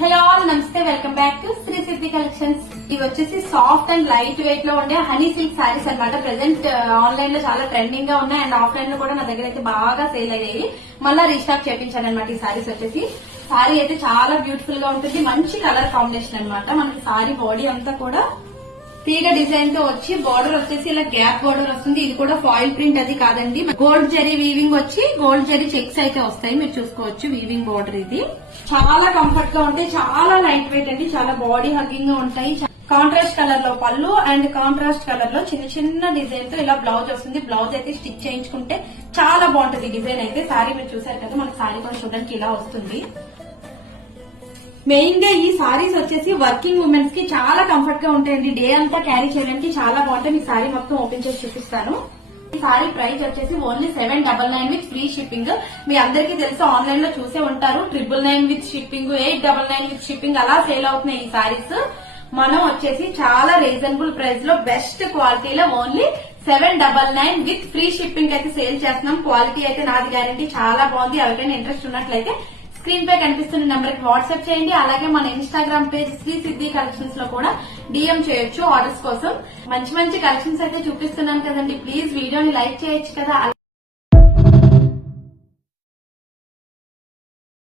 Hello నమస్తే, welcome back to Shri Siddhi collections. ఇవి వచ్చేసి సాఫ్ట్ అండ్ లైట్ వెయిట్ లో ఉండే హనీ సిల్క్ సారీస్ అన్నమాట. ప్రెసెంట్ ఆన్లైన్ లో చాలా ట్రెండింగ్ గా ఉన్నాయి అండ్ ఆఫ్లైన్ లో కూడా నా దగ్గర అయితే బాగా సేల్ అయ్యాయి. మళ్ళా రీస్టాక్ చేయించాను అనమాట. ఈ సారీస్ వచ్చేసి సారీ అయితే చాలా బ్యూటిఫుల్ గా ఉంటుంది. మంచి కలర్ కాంబినేషన్ అన్నమాట. మనకి సారీ బాడీ అంతా కూడా తీగ డిజైన్ తో వచ్చి బార్డర్ వచ్చేసి ఇలా గ్యాప్ బార్డర్ వస్తుంది. ఇది కూడా ఫాయిల్ ప్రింట్ అది కాదండి, గోల్డ్ జరీ వీవింగ్ వచ్చి గోల్డ్ జరీ చెక్స్ అయితే వస్తాయి. మీరు చూసుకోవచ్చు వీవింగ్ బార్డర్. ఇది చాలా కంఫర్ట్ గా ఉంటాయి, చాలా లైట్ వెయిట్ అండి, చాలా బాడీ హగ్గింగ్ గా ఉంటాయి. కాంట్రాస్ట్ కలర్ లో పళ్ళు అండ్ కాంట్రాస్ట్ కలర్ లో చిన్న చిన్న డిజైన్ తో ఇలా బ్లౌజ్ వస్తుంది. బ్లౌజ్ అయితే స్టిచ్ చేయించుకుంటే చాలా బాగుంటుంది డిజైన్ అయితే. సారీ మీరు చూసారు కదా, మనకి సారీ కూడా చూడడానికి ఇలా వస్తుంది. మెయిన్ గా ఈ సారీస్ వచ్చేసి వర్కింగ్ ఉమెన్స్ కి చాలా కంఫర్ట్ గా ఉంటాయండి. డే అంతా క్యారీ చేయడానికి చాలా బాగుంటాయి. మీ సారీ మొత్తం ఓపెన్ చేసి చూపిస్తాను. ఈ సారీ ప్రైస్ వచ్చేసి ఓన్లీ 799 విత్ ఫ్రీ షిప్పింగ్. మీ అందరికీ తెలుసు, ఆన్లైన్ లో చూసే ఉంటారు 999 విత్ షిప్పింగ్, 899 విత్ షిప్పింగ్ అలా సేల్ అవుతున్నాయి ఈ సారీస్. మనం వచ్చేసి చాలా రీజనబుల్ ప్రైస్ లో బెస్ట్ క్వాలిటీలో ఓన్లీ 799 విత్ ఫ్రీ షిప్పింగ్ అయితే సేల్ చేస్తున్నాం. క్వాలిటీ అయితే నాది గ్యారంటీ, చాలా బాగుంది. ఎవరికైనా ఇంట్రెస్ట్ ఉన్నట్లయితే స్క్రీన్ పై కనిపిస్తున్న నెంబర్ కి వాట్సాప్ చేయండి. అలాగే మన ఇన్స్టాగ్రామ్ పేజ్ శ్రీ సిద్ధి కలెక్షన్స్ లో కూడా డిఎం చేయొచ్చు ఆర్డర్స్ కోసం. మంచి మంచి కలెక్షన్స్ అయితే చూపిస్తున్నాను కదండి. ప్లీజ్ వీడియోని లైక్ చేయొచ్చు కదా.